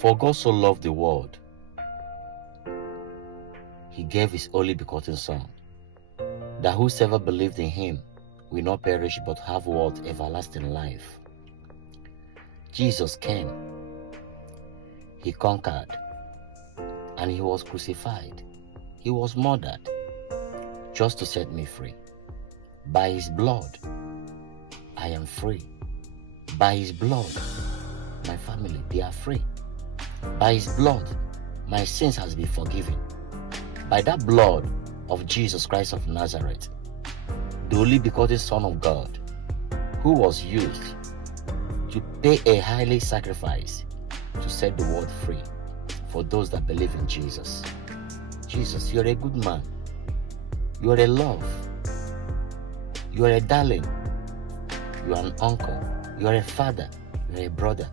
For God so loved the world, he gave his only begotten Son, that whosoever believed in him will not perish but have what? Everlasting life. Jesus came, he conquered, and he was crucified. He was murdered just to set me free. By his blood, I am free. By his blood, my family, they are free. By his blood, my sins has been forgiven. By that blood of Jesus Christ of Nazareth, the only begotten Son of God, who was used to pay a highly sacrifice to set the world free for those that believe in Jesus. Jesus, you're a good man. You are a love. You are a darling. You are an uncle. You are a father. You are a brother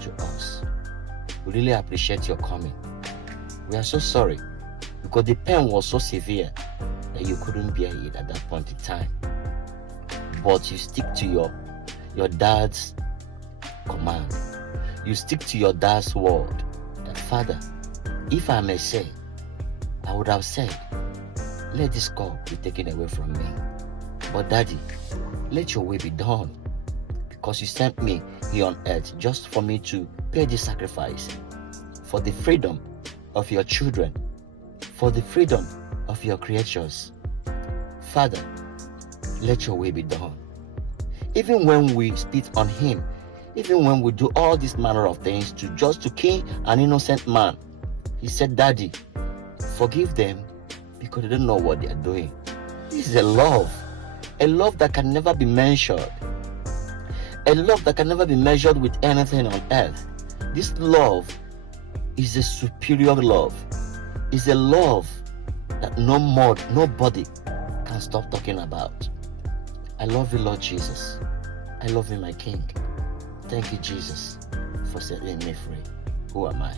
to us. We really appreciate your coming. We are so sorry because the pain was so severe that you couldn't bear it at that point in time. But you stick to your dad's command. You stick to your dad's word. That, Father, if I may say, I would have said, let this cup be taken away from me. But Daddy, let your will be done. Because you sent me here on earth just for me to pay the sacrifice for the freedom of your children, for the freedom of your creatures. Father, let your will be done. Even when we spit on him, even when we do all this manner of things just to kill an innocent man, he said, Daddy, forgive them because they don't know what they are doing. This is a love that can never be measured, a love that can never be measured with anything on earth. This love is a superior love. It's a love that nobody can stop talking about. I love you, Lord Jesus. I love you, my King. Thank you, Jesus, for setting me free. Who am I?